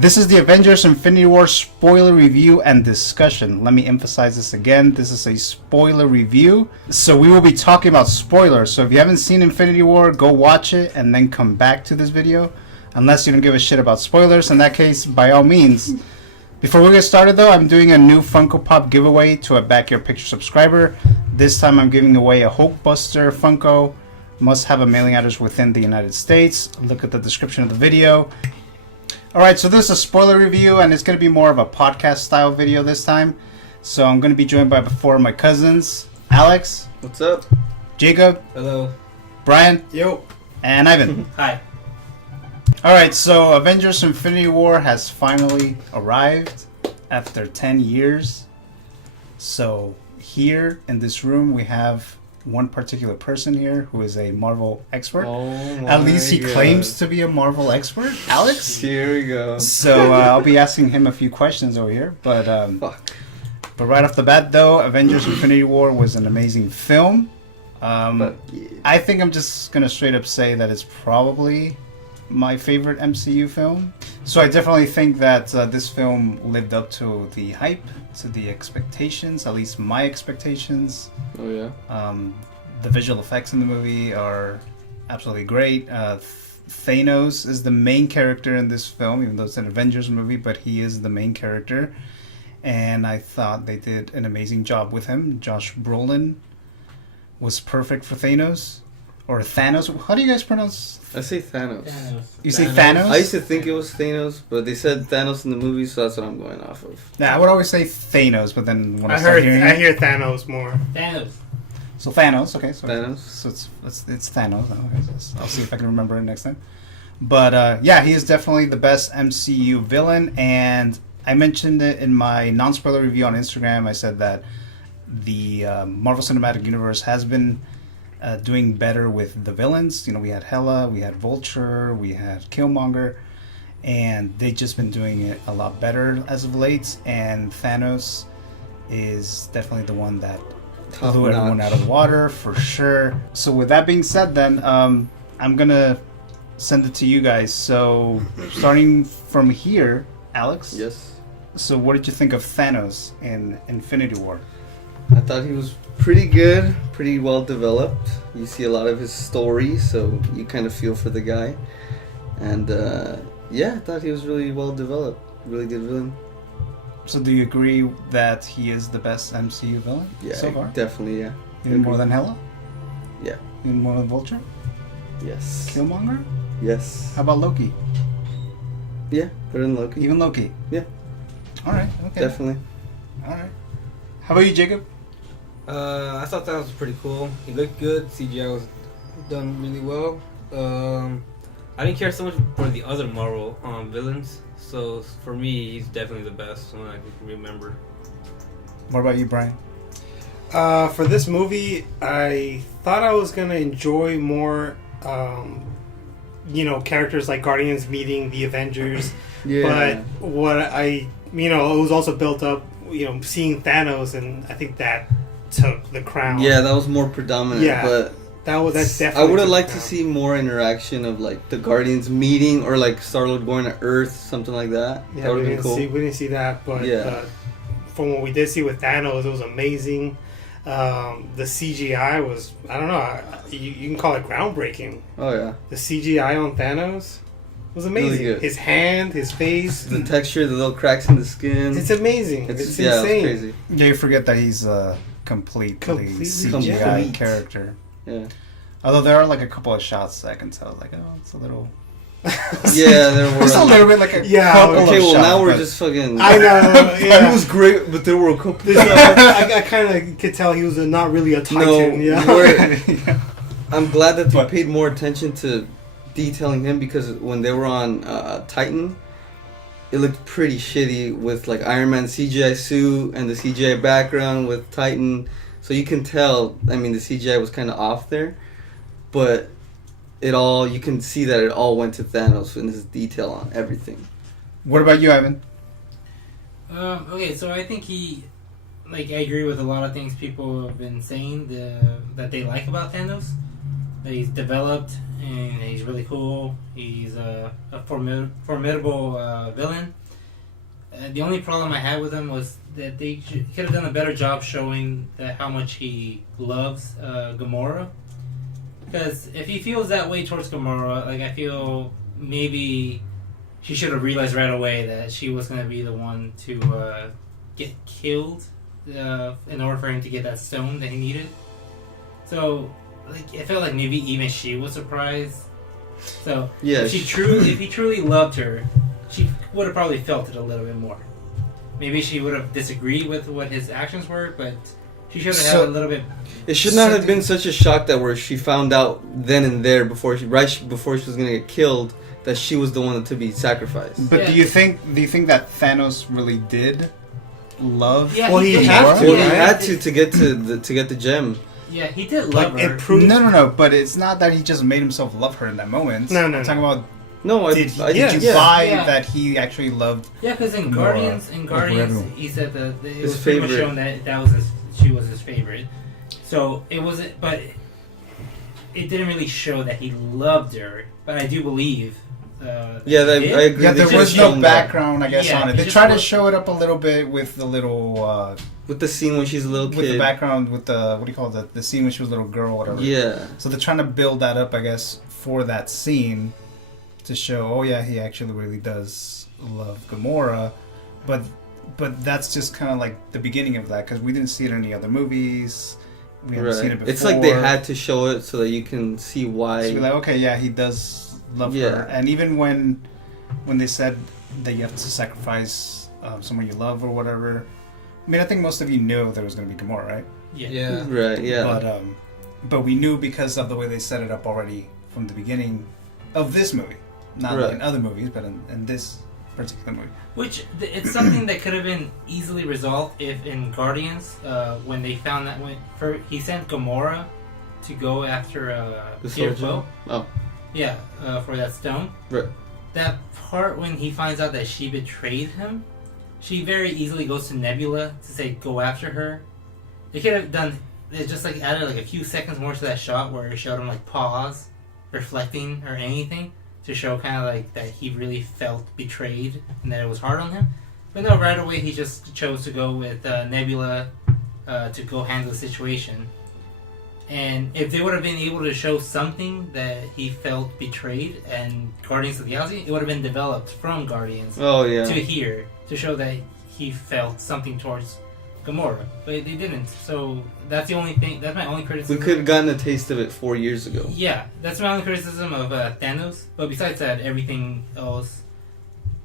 This is the Avengers Infinity War spoiler review and discussion. Let me emphasize this again. This is a spoiler review. So we will be talking about spoilers. So if you haven't seen Infinity War, go watch it and then come back to this video. Unless you don't give a shit about spoilers. In that case, by all means. Before we get started though, I'm doing a new Funko Pop giveaway to a BackYard Picture subscriber. This time I'm giving away a Hulkbuster Funko. Must have a mailing address within the United States. Look at the description of the video. Alright, so this is a spoiler review, and it's going to be more of a podcast style video this time. So I'm going to be joined by four of my cousins. Alex. What's up? Jacob. Hello. Brian. Yo. And Ivan. Hi. Alright, so Avengers Infinity War has finally arrived after 10 years. So here in this room we have one particular person here who is a Marvel expert. At least he claims to be a Marvel expert. Alex? Here we go. So I'll be asking him a few questions over here. But right off the bat though, Avengers Infinity War was an amazing film. I think I'm just going to straight up say that it's probably my favorite MCU film. So I definitely think that this film lived up to the hype, to the expectations, at least my expectations. Oh yeah. The visual effects in the movie are absolutely great. Thanos is the main character in this film, even though it's an Avengers movie, but he is the main character. And I thought they did an amazing job with him. Josh Brolin was perfect for Thanos. Or Thanos. How do you guys pronounce? I say Thanos. You say Thanos? I used to think it was Thanos, but they said Thanos in the movie, so that's what I'm going off of. Yeah, I would always say Thanos, but then when I hear Thanos more. Thanos. So Thanos, okay. So Thanos. So it's Thanos. Okay, so I'll see if I can remember it next time. But yeah, he is definitely the best MCU villain, and I mentioned it in my non-spoiler review on Instagram. I said that the Marvel Cinematic Universe has been doing better with the villains. You know, we had Hela, we had Vulture, we had Killmonger, and they've just been doing it a lot better as of late. And Thanos is definitely the one that blew everyone out of the water for sure. So with that being said, then I'm gonna send it to you guys. So starting from here, Alex. Yes. So what did you think of Thanos in Infinity War? I thought he was pretty good, pretty well developed. You see a lot of his story, so you kind of feel for the guy. And yeah, I thought he was really well developed, really good villain. So do you agree that he is the best MCU villain so far? Definitely, yeah. Even more than Hela? Yeah. Even more than Vulture? Yes. Killmonger? Yes. How about Loki? Yeah, better than Loki. Even Loki? Yeah. Alright, okay. Definitely. Alright. How about you, Jacob? I thought that was pretty cool. He looked good. CGI was done really well. I didn't care so much for the other Marvel villains. So for me, he's definitely the best one I can remember. What about you, Brian? For this movie, I thought I was gonna enjoy more, characters like Guardians meeting the Avengers. Yeah. But it was also built up, seeing Thanos, and I think that took the crown. Yeah, that was more predominant. Yeah. But that's definitely. I would have liked to see more interaction of like the Guardians meeting or like Star-Lord going to Earth, something like that. Yeah, that would we have been cool. didn't see that, but Yeah. From what we did see with Thanos, it was amazing. The CGI was, I don't know, you can call it groundbreaking. Oh yeah. The CGI on Thanos was amazing. Really good. His hand, his face, The texture, the little cracks in the skin. it's amazing. It's insane. It's crazy. Yeah, you forget that he's a completely CGI Complete. character. Yeah. Although there are like a couple of shots that I can tell, like, oh, it's a little... Yeah, there were. Just a little bit, like a Yeah, couple Okay, of well shots, now we're but- just fucking. I know. Yeah. It was great, but there were a couple. I kind of could tell he was not really a Titan. Yeah. I'm glad that they But- paid more attention to detailing him, because when they were on Titan, it looked pretty shitty with like Iron Man's CGI suit and the CGI background with Titan. So you can tell. I mean, the CGI was kind of off there, but you can see that it all went to Thanos in his detail on everything. What about you, Ivan? Okay, so I think I agree with a lot of things people have been saying that they like about Thanos. that he's developed and he's really cool. He's a formidable villain. The only problem I had with him was that they could have done a better job showing how much he loves Gamora. Because if he feels that way towards Gamora, like I feel maybe she should have realized right away that she was going to be the one to get killed in order for him to get that stone that he needed. So, like, it felt like maybe even she was surprised. So, Yeah, if he truly loved her, she would have probably felt it a little bit more. Maybe she would have disagreed with what his actions were, but she should have had a little bit. It should not have been such a shock that where she found out then and there before she was gonna get killed that she was the one to be sacrificed. But Yeah. do you think that Thanos really did love? Yeah, Well, he he did. had to, Well, he right? had to get the gem. Yeah, he did love Like, her. it proved. No. But it's not that he just made himself love her in that moment. No, I'm no, talking no. about No, did you yeah. buy Yeah. that he actually loved? Yeah, because in Gamora. Guardians, he said that it His was pretty much favorite. shown that was she was his favorite. So it wasn't, but it didn't really show that he loved her. But I do believe. Yeah, he did. I agree. Yeah, They there should've was no shown that. background, I guess, Yeah, on it. it They just tried to was- show it up a little bit with the little, With the scene when she's a little with kid. the background, with the what do you call it? The scene when she was a little girl, whatever. Yeah. So they're trying to build that up, I guess, for that scene to show, oh yeah, he actually really does love Gamora, but that's just kind of like the beginning of that because we didn't see it in any other movies. We haven't seen it before. It's like they had to show it so that you can see why. So we're like, okay, yeah, he does love Yeah. her, and even when they said that you have to sacrifice someone you love or whatever. I mean, I think most of you knew there was going to be Gamora, right? Yeah. Right. Yeah. But we knew because of the way they set it up already from the beginning of this movie, not Right. in other movies, but in this particular movie. Which it's something that could have been easily resolved if in Guardians, when they found that he sent Gamora to go after The Pierre soldier? Poe. Oh. Yeah, for that stone. Right. That part when he finds out that she betrayed him, she very easily goes to Nebula to say go after her. They could have done. They just like added like a few seconds more to that shot where it showed him like pause, reflecting or anything to show kind of like that he really felt betrayed and that it was hard on him. But no, right away he just chose to go with Nebula to go handle the situation. And if they would have been able to show something that he felt betrayed and Guardians of the Galaxy, it would have been developed from Guardians Oh yeah. to here to show that he felt something towards Gamora. But they didn't. So that's the only thing. That's my only We criticism. could have gotten a taste of it 4 years ago. Yeah, that's my only criticism of Thanos. But besides that, everything else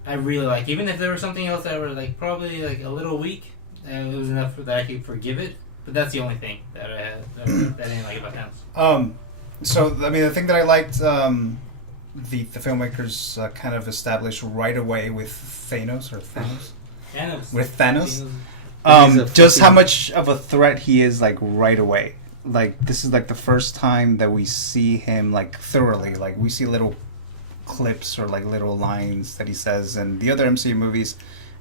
I really like. Even if there was something else that were like probably like a little weak, it was enough that I could forgive it. But that's the only thing that I didn't like about Thanos. So I mean, the thing that I liked, the filmmakers kind of established right away with Thanos. Thanos. With Thanos. He's a Just how fucking- much of a threat he is, like, right away. Like, this is, like, the first time that we see him, like, thoroughly. Like, we see little clips or, like, little lines that he says in the other MCU movies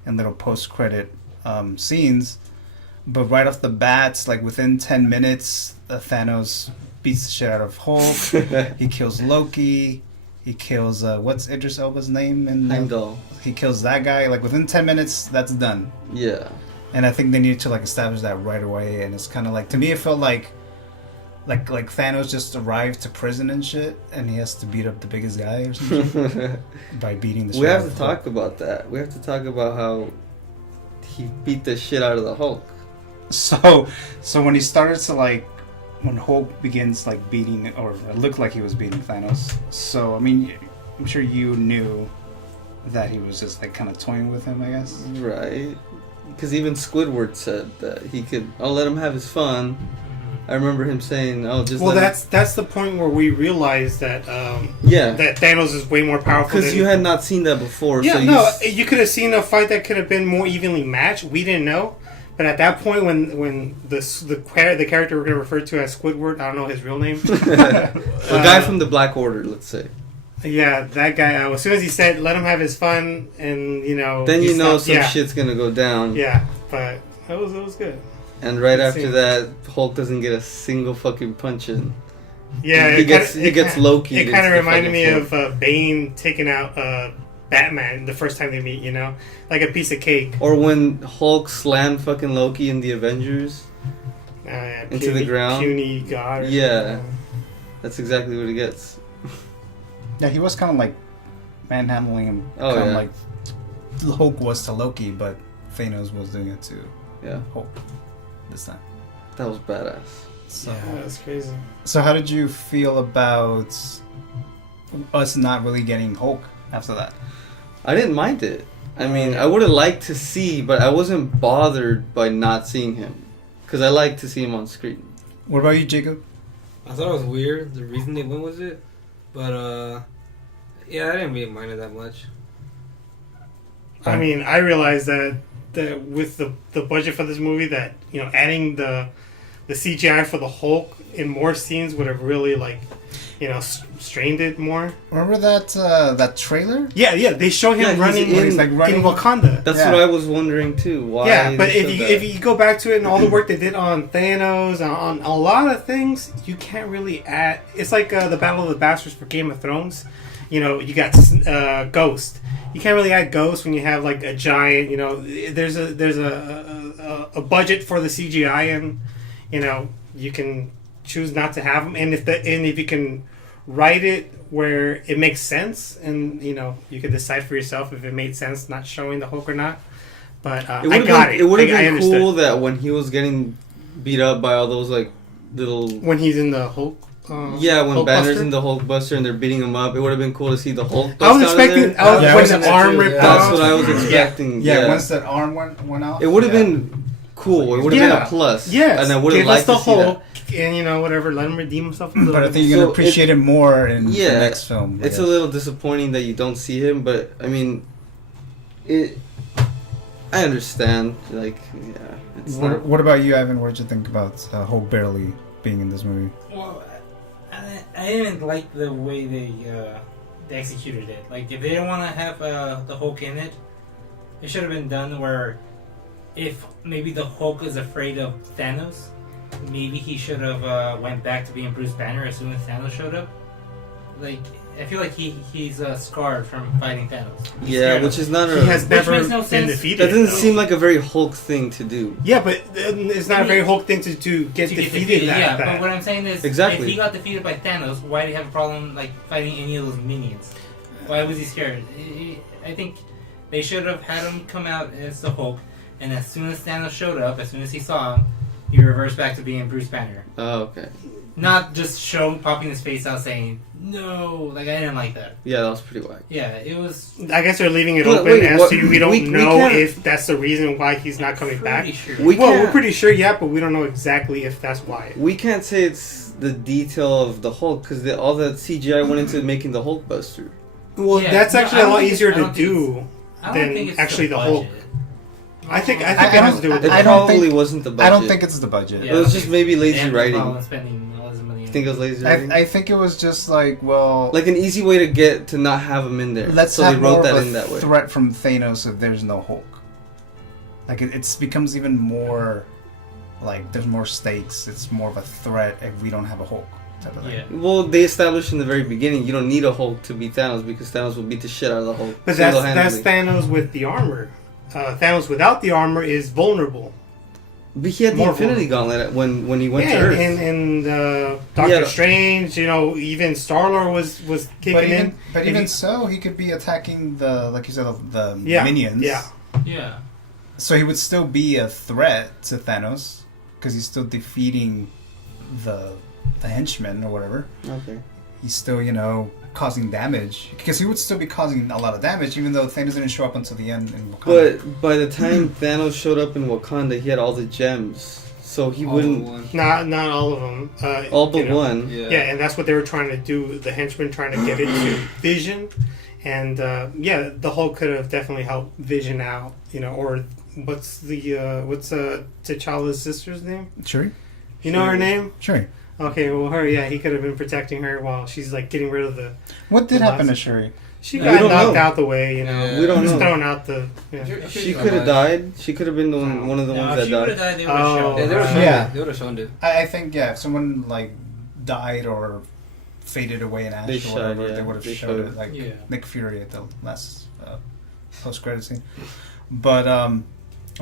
and little post-credit scenes. But right off the bat, like, within 10 minutes, Thanos beats the shit out of Hulk. He kills Loki. He kills, what's Idris Elba's name? Heimdall. He kills that guy. Like, within 10 minutes, that's done. Yeah. And I think they needed to like establish that right away. And it's kind of like, to me, it felt like Thanos just arrived to prison and shit, and he has to beat up the biggest guy or something by beating the shit We out have of to Hulk. talk about that. We have to talk about how he beat the shit out of the Hulk. So when he started to like, when Hulk begins like beating, or it looked like he was beating Thanos. So I mean, I'm sure you knew that he was just like kind of toying with him, I guess. Right. Because even Squidward said that he could. I'll let him have his fun. I remember him saying, "Oh, just." Well, let him. that's the point where we realized that Yeah. that Thanos is way more powerful. Because Than, you had not seen that before. yeah, so no, you could have seen a fight that could have been more evenly matched. We didn't know, but at that point, when the character we're going to refer to as Squidward, I don't know his real name. a guy from the Black Order, let's say. Yeah, that guy. As soon as he said, "Let him have his fun," and Then he you know stopped- some yeah, shit's gonna go down. Yeah, but it was good. And right after Same. that, Hulk doesn't get a single fucking punch in. Yeah, he gets Loki. It kind of reminded me of Bane taking out Batman the first time they meet. You know, like a piece of cake. Or when Hulk slammed fucking Loki in the Avengers. Into the ground. Puny god. Or Yeah. something. That's exactly what he gets. Yeah, he was kind of like manhandling him. Oh, Kind of yeah. like Hulk was to Loki, but Thanos was doing it to Yeah, Hulk this time. that was badass. So, Yeah, that's crazy. so how did you feel about us not really getting Hulk after that? I didn't mind it. I mean, I would have liked to see, but I wasn't bothered by not seeing him. Because I like to see him on screen. What about you, Jacob? I thought it was weird, the reason they went with it. But, yeah, I didn't really mind it that much. I mean, I realized that with the budget for this movie, that adding the CGI for the Hulk in more scenes would have really strained it more. Remember that trailer? Yeah, they show him Yeah, he's running in- in Wakanda. That's Yeah. what I was wondering too. Why? Yeah, but they if showed you that. if you go back to it and all the work they did on Thanos, on a lot of things, you can't really add. It's like the Battle of the Bastards for Game of Thrones. You got Ghost. You can't really add Ghost when you have like a giant. There's a budget for the CGI, and you can choose not to have them. And if you can write it where it makes sense, and you can decide for yourself if it made sense not showing the Hulk or not. But I got it. It would have I been understood. cool that when he was getting beat up by all those like little. When he's in the Hulk. Yeah, when Hulk Banner's Buster? in the Hulkbuster and they're beating him up, it would have been cool to see the Hulk. I was bust out of expecting. there. I was Yeah, when I the was arm too, ripped yeah. That's off. what I was expecting. Yeah, once that arm went out. It would have yeah. been cool. It would have been a plus. Yes. and I would have Give us liked the to see that. Hulk, and whatever, let him redeem himself. A little But I bit. think you're So gonna appreciate it more in the Yeah, next film. I It's a guess. little disappointing that you don't see him, but I mean, I understand. Like, yeah, it's not. What about you, Ivan? What did you think about Hulk barely being in this movie? Well, I didn't like the way they executed it. Like, if they didn't want to have the Hulk in it, it should have been done where if maybe the Hulk is afraid of Thanos, maybe he should have went back to being Bruce Banner as soon as Thanos showed up. Like, I feel like he's scarred from fighting Thanos. He's Yeah, scared which of is not he a. has never makes no been sense. defeated. That doesn't though. seem like a very Hulk thing to do. Yeah, but it's not a very Hulk thing to get to get defeated. yeah, that. but what I'm saying is, Exactly. if he got defeated by Thanos, why did he have a problem like fighting any of those minions? Why was he scared? I think they should have had him come out as the Hulk, and as soon as Thanos showed up, as soon as he saw him, he reversed back to being Bruce Banner. Oh, okay. Not just popping his face out saying no. Like, I didn't like that. Yeah, that was pretty whack. Yeah, it was. I guess they're leaving it But open wait, as what- to we don't we know can't- if that's the reason why he's not coming back. Pretty sure. We Well, can't- we're pretty sure, yeah, but we don't know exactly if that's why. We can't say it's the detail of the Hulk because all that CGI went into making the Hulkbuster. Well, Yeah, that's no, actually I a don't lot think easier it's- I to don't think do I don't than think it's actually the budget. Hulk. I think I it has to do don't- with It the I don't probably think- wasn't the budget. I don't think it's the budget. Yeah, It was I just think maybe they lazy had no writing. problem spending all this money. You think it was lazy writing? I think it was just like, well, Like an easy way to get to not have him in there. let's so have they wrote more that of in that a way. threat from Thanos if there's no Hulk. Like it becomes even more, like there's more stakes. It's more of a threat if we don't have a Hulk type of thing. Yeah. Well, they established in the very beginning you don't need a Hulk to beat Thanos because Thanos will beat the shit out of the Hulk. But that's single-handedly. Thanos with the armor. Thanos without the armor is vulnerable. But he had the More Infinity Gauntlet when he went to Yeah, Earth. and Yeah. Doctor Strange, even Star-Lord was kicking in. But If even he- so, he could be attacking the, like you said, the Yeah, minions. yeah. Yeah. So he would still be a threat to Thanos because he's still defeating the henchmen or whatever. Okay. He's still, causing damage because he would still be causing a lot of damage, even though Thanos didn't show up until the end in Wakanda. But by the time Thanos showed up in Wakanda, he had all the gems, so he wouldn't. Not all of them. All but one. Yeah, and that's what they were trying to do. The henchmen trying to get it to Vision, and the Hulk could have definitely helped Vision out. Or what's T'Challa's sister's name? Shuri? You know her name? Shuri. Okay, well, her, yeah, he could have been protecting her while she's like getting rid of the. What did The happen to last- Shuri? She We got don't knocked know. out the way, Yeah. We don't Just know. thrown out the. Yeah. She could have died. She could have been one of the No, ones if that she would died. have died, they would have Oh, shown. Yeah, they would have shown Yeah. it. They would have shown it. I think, if someone, died or faded away in ash They or showed, whatever, yeah. they would have They showed showed it like Yeah. Nick Fury at the last post-credit scene. But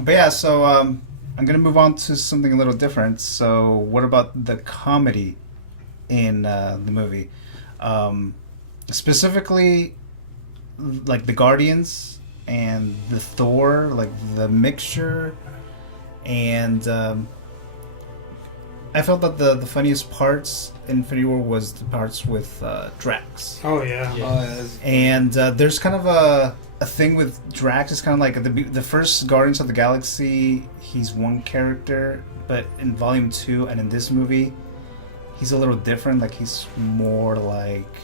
yeah, so I'm gonna move on to something a little different. So what about the comedy in the movie? Specifically, like the Guardians and the Thor, like the mixture, and I felt that the funniest parts in Infinity War was the parts with Drax. Oh yeah. Oh, yeah, that's- And there's kind of a thing with Drax. It's kind of like the first Guardians of the Galaxy, he's one character, but in Volume 2 and in this movie, he's a little different. Like he's more like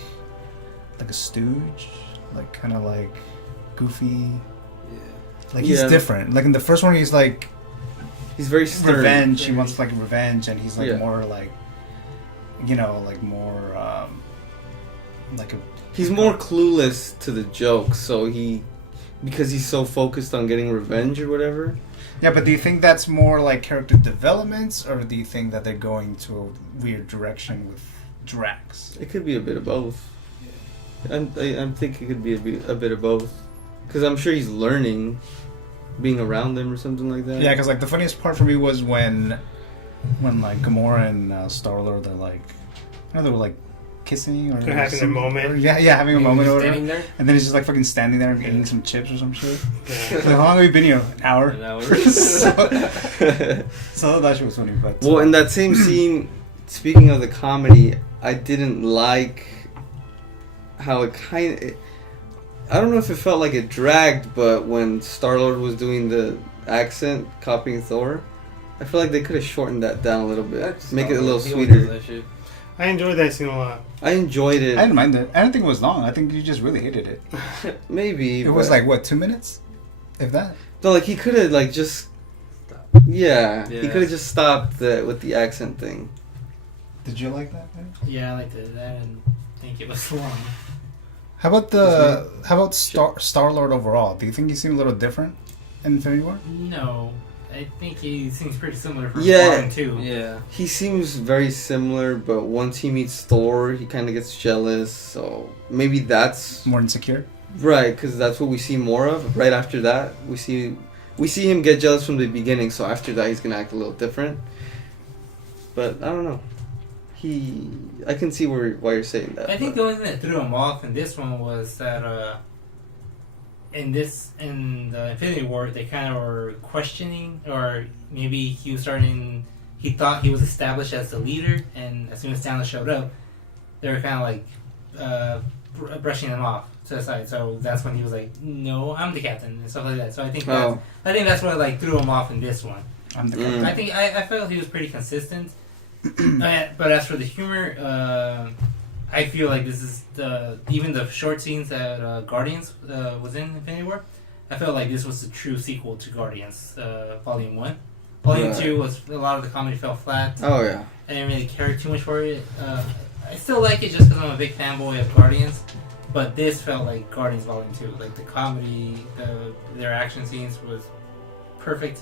a stooge, like kind of like goofy. Like he's Yeah. different. Like in the first one, he's like He's very stern. revenge. He wants like revenge, and he's like Yeah. more like, you know, like more like a. He's more clueless to the jokes, so because he's so focused on getting revenge or whatever. Yeah, but do you think that's more like character developments, or do you think that they're going to a weird direction with Drax? It could be a bit of both. I'm thinking it could be a bit of both, because I'm sure he's learning, being around them or something like that. Yeah, because like the funniest part for me was when like Gamora and Star-Lord, they're like, I don't know, they were like kissing or They're having a some- moment. Yeah, having a moment or whatever. Standing there. And then he's just like fucking standing there eating some chips or some shit. Yeah. Like, how long have you been here? An hour. An hour. So that shit was funny, but Well, in that same scene, speaking of the comedy, I didn't like how it I don't know if it felt like it dragged, but when Star-Lord was doing the accent, copying Thor, I feel like they could have shortened that down a little bit. That's Make it a not- little he always does sweeter. that shit. I enjoyed that scene a lot. I enjoyed I it. didn't mind it. I didn't think it was long. I think you just really hated it. Maybe. It was but- like what, 2 minutes, if that. No, like he could have like just. Yeah, he Yeah. could have just stopped with the accent thing. Did you like that? Man? Yeah, I liked it. I didn't think it was long. How about Star-Lord overall? Do you think he seemed a little different in Infinity War? No, I think he seems pretty similar from Yeah. Volume 2. Yeah. He seems very similar, but once he meets Thor, he kind of gets jealous. So maybe that's More insecure? right, because that's what we see more of. Right after that, we see him get jealous from the beginning. So after that, he's gonna act a little different. But I don't know. I can see why you're saying that. I think but- the only thing that threw him off in this one was that in the Infinity War they kind of were questioning, or maybe he thought he was established as the leader, and as soon as Thanos showed up, they were kind of like brushing him off to the side. So that's when he was like, "No, I'm the captain," and stuff like that. So I think that's what like threw him off in this one. I'm the Mm. I think I felt he was pretty consistent. But as for the humor, I feel like this is even the short scenes that Guardians was in Infinity War. I felt like this was the true sequel to Guardians Volume 1. Volume Right. 2 was a lot of the comedy fell flat. Oh yeah. I didn't really care too much for it. I still like it just because I'm a big fanboy of Guardians. But this felt like Guardians Volume 2. Like the comedy, their action scenes was perfect.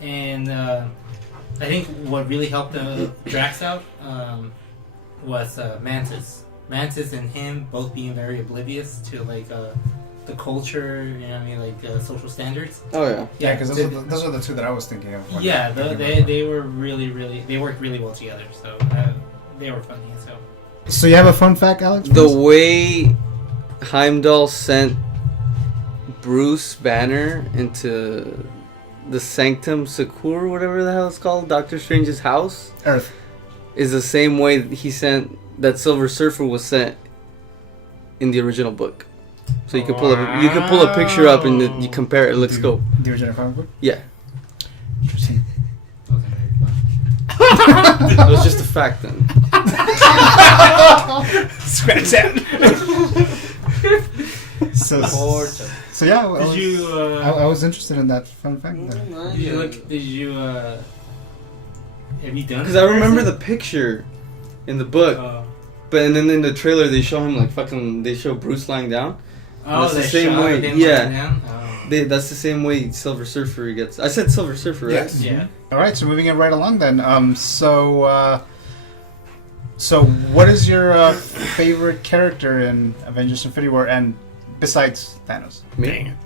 And I think what really helped Drax out was Mantis. Mantis and him both being very oblivious to like the culture, you know what I mean, like social standards. Oh yeah. Yeah, because those are the two that I was thinking of. when Yeah, thinking about they were really they worked really well together. So they were funny. So that. So you have a fun fact, Alex? The please? way Heimdall sent Bruce Banner into the Sanctum Secure, whatever the hell it's called, Doctor Strange's house, Earth. is the same way he sent that Silver Surfer was sent in the original book. So you can pull a picture up and you compare it. It looks cool. The original comic book? Yeah, Interesting. it was just a fact then. Scratch that. So yeah, I was interested in that fun fact. There. did you look? Did you? Have you done? Because I remember the picture in the book, but and then in the trailer they show him like fucking. They show Bruce lying down. That's the they same shot way, him yeah. lying down? Oh. That's the same way Silver Surfer gets. I said Silver Surfer, right? Yes. Yeah. All right, so moving it right along then. So, what is your favorite character in Avengers: Infinity War, and besides Thanos? Me? Dang it.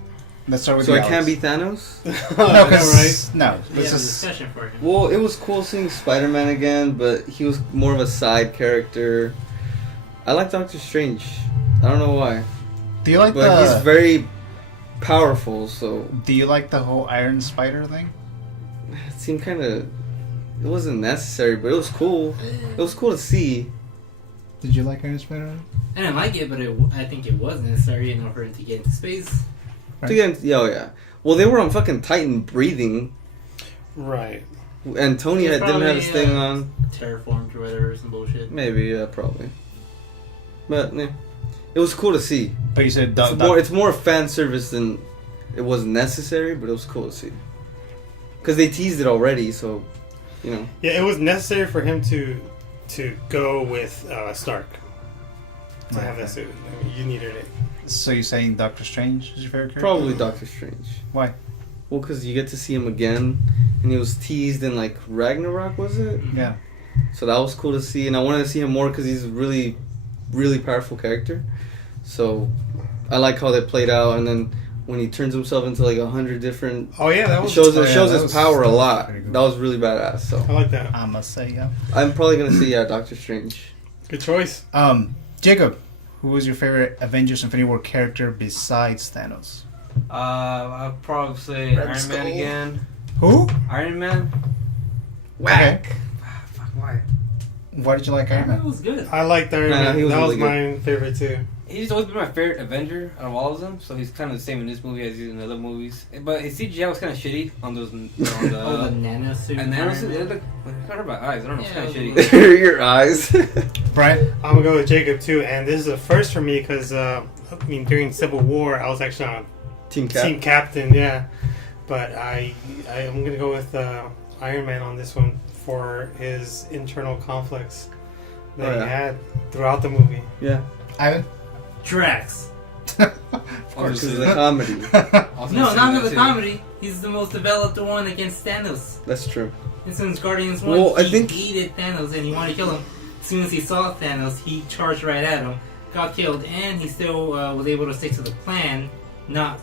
Let's start with So you, I can't Alex. be Thanos? No, right? because no, We this have a is discussion for him. Well, it was cool seeing Spider-Man again, but he was more of a side character. I like Doctor Strange. I don't know why. Do you like But he's the very powerful, so Do you like the whole Iron Spider thing? it seemed kind of... It wasn't necessary, but it was cool. It was cool to see. Did you like Iron Spider? I didn't like it, but I think it was necessary in order for him to get into space. Right. To get into, yeah, oh, yeah. Well, they were on fucking Titan breathing, Right. and Tony It's didn't have his probably, thing on. Terraformed or whatever, some bullshit. Maybe, yeah, probably. But, yeah. It was cool to see. But you said It's more fan service than it was necessary, but it was cool to see. Because they teased it already, so, you know. Yeah, it was necessary for him to go with Stark to have that suit. I mean, you needed it. So you're saying Doctor Strange is your favorite character? Probably Doctor Strange. Why? Well, because you get to see him again, and he was teased in, like, Ragnarok, was it? Yeah. So that was cool to see, and I wanted to see him more because he's a really, really powerful character. So I like how they played out, and then when he turns himself into like 100 different, Oh yeah, that it was. shows that his was- power a that was lot. pretty cool. That was really badass. So I like that. I must say, yeah. I'm probably gonna say Doctor Strange. Good choice. Jacob, who was your favorite Avengers: Infinity War character besides Thanos? I'll probably say Red Iron Skull. Man again. Who? Iron Man. Whack. Fuck, why? Why did you like Iron That Man? was good. I liked Iron Nah, Man. he was That was really my favorite too. He's always been my favorite Avenger out of all of them, so he's kind of the same in this movie as he is in other movies. But his CGI was kind of shitty on those. On the, Oh, the nano suit. and then Iron also, Man. I hurt my eyes. I don't know. It's Yeah, kind of it was shitty. Your eyes. Brian? I'm gonna go with Jacob too, and this is a first for me because I mean during Civil War I was actually on Team Cap. team captain, yeah. But I'm gonna go with Iron Man on this one for his internal conflicts that Oh, yeah. he had throughout the movie. Yeah. Ivan? Drax. Of This is course. a comedy. Also No, seen not that in the too. comedy. He's the most developed one against Thanos. That's true. And since Guardians 1, Well, I he think- hated Thanos and he wanted to kill him. As soon as he saw Thanos, he charged right at him, got killed, and he still was able to stick to the plan. Not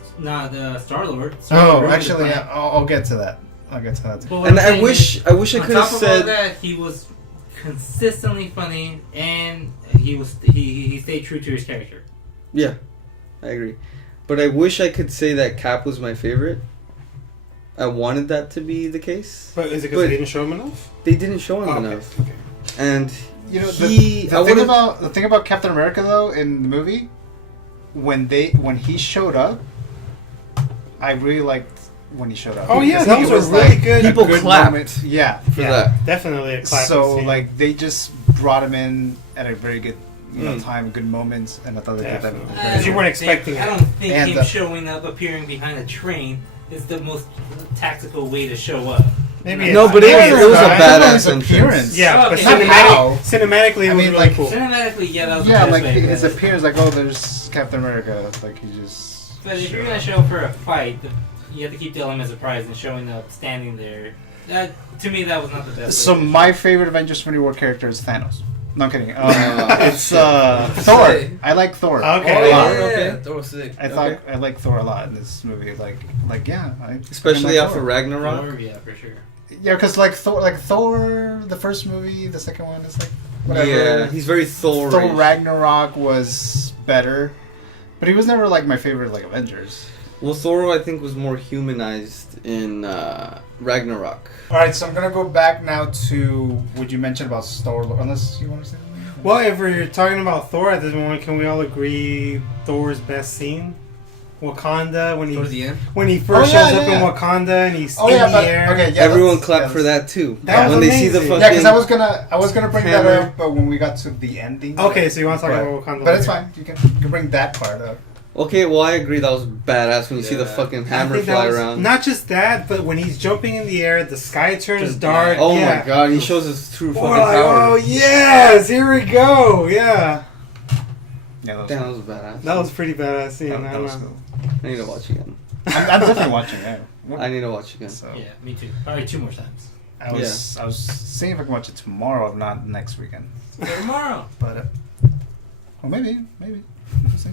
Star-Lord. Oh, actually, yeah, I'll get to that. I'll get to that. Too. But what And I'm I saying wish is, I on could have top of all said. that, he was consistently funny, and he stayed true to his character. Yeah, I agree. But I wish I could say that Cap was my favorite. I wanted that to be the case. But is it because But- they didn't show him enough? They didn't show him Oh, enough. okay. And You know, he, I would've- the thing about Captain America though in the movie, when he showed up, I really liked when he showed up. Oh, yeah, Because that it was a really good- a People clapped. moment. Yeah, for Yeah, that. definitely a clap. so scene. like they just brought him in at a very good time, good moments, and I thought they did that. Definitely. very Because you well. weren't expecting I it. don't think And him showing up, appearing behind a train, is the most tactical way to show up. Maybe No, but it was a Right. badass His entrance. appearance. Yeah, Okay. but Not how. cinematically, it I was mean, really like- cool. Cinematically, yeah, that was the Yeah, best like way, his but- appearance, like there's Captain America, like he just. But if you're gonna show up for a fight, you have to keep the element of surprise and showing up, standing there. That, to me, that was not the best. So way. my favorite Avengers Infinity War character is Thanos. No, I'm kidding. Oh, It's shit. Thor. Sick. I like Thor. Okay. a Oh, lot. yeah. Okay. Thor was sick. I thought I like Thor a lot in this movie. Like yeah, Especially I like after Thor. Ragnarok. Thor, yeah, for sure. Yeah, because like Thor, the first movie, the second one is like whatever. Yeah, he's very Thor. Thor Ragnarok was better, but he was never like my favorite like Avengers. Well, Thor, I think, was more humanized in Ragnarok. All right, so I'm gonna go back now to what you mentioned about Star Lord. Unless you want to say something. Well, if we're talking about Thor at this moment, can we all agree Thor's best scene? Wakanda Towards the end. when he first Oh, yeah, shows up yeah, in yeah. Wakanda and he's Oh in yeah, the but air. okay, yeah. Everyone that's- clapped yeah, for that too. That was when they see the amazing. fucking. Yeah, because I was gonna bring that hammer. up, but when we got to the ending. Okay, so you want to talk But- about Wakanda? But it's later. fine. You can bring that part up. Okay, well, I agree. That was badass when you see the Yeah. fucking I hammer think that fly was- around. Not just that, but when he's jumping in the air, the sky turns Just dark. Oh yeah. my god, he shows his true fucking We're like, power. oh yes, here we go. Yeah, Yeah, that was, Damn, that was badass. that was pretty badass scene. that, I that don't was know. cool. I need to watch again. I'm definitely watching. Yeah. I need to watch again. So. Yeah, me too. Probably 2 more times. I was seeing if I can watch it tomorrow, if not next weekend. Tomorrow. But, well, maybe. We'll see.